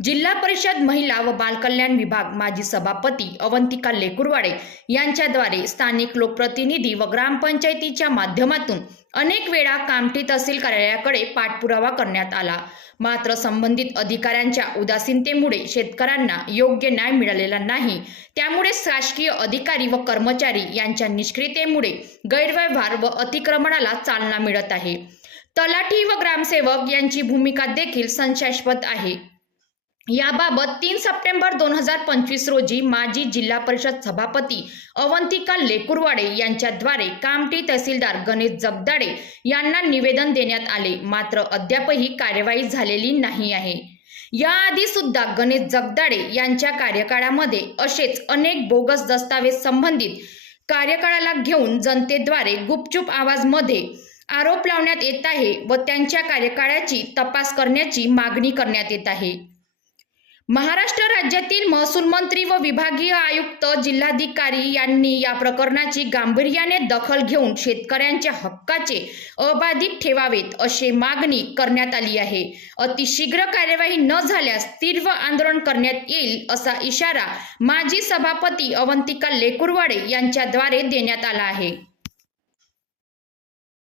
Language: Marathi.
जिल्हा परिषद महिला व बालकल्याण विभाग माजी सभापती अवंतिका लेकुरवाडे यांच्याद्वारे स्थानिक लोकप्रतिनिधी व ग्रामपंचायतीच्या माध्यमातून अनेक वेळा कामठी तहसील कार्यालयाकडे पाठपुरावा करण्यात आला, मात्र संबंधित अधिकाऱ्यांच्या उदासीनतेमुळे शेतकऱ्यांना योग्य न्याय मिळालेला नाही। त्यामुळे शासकीय अधिकारी व कर्मचारी यांच्या निष्क्रियतेमुळे गैरव्यवहार व अतिक्रमणाला चालना मिळत आहे। तलाठी व ग्रामसेवक यांची भूमिका देखील संशयास्पद आहे। याबाबत 3 सप्टेंबर 2025 रोजी माजी जिल्हा परिषद सभापती अवंतिका लेकुरवाडे यांच्याद्वारे कामठी तहसीलदार गणेश जगदाळे यांना निवेदन देण्यात आले, मात्र अद्यापही कार्यवाही झालेली नाही आहे। याआधी सुद्धा गणेश जगदाळे यांच्या कार्यकाळामध्ये असेच अनेक बोगस दस्तावेज संबंधित कार्यकाळाला घेऊन जनतेद्वारे गुपचूप आवाजमध्ये आरोप लावण्यात येत आहे व त्यांच्या कार्यकाळाची तपास करण्याची मागणी करण्यात येत आहे। महाराष्ट्र राज्यातील महसूल मंत्री व विभागीय आयुक्त जिल्हाधिकारी यांनी या प्रकरणाची गांभीर्याने दखल घेऊन शेतकऱ्यांच्या हक्काचे अबाधित ठेवावेत अशी मागणी करण्यात आली आहे। अतिशीघ्र कार्यवाही न झाल्यास तीव्र आंदोलन करण्यात येईल असा इशारा माजी सभापती अवंतिका लेकुरवाडे यांच्याद्वारे देण्यात आला आहे।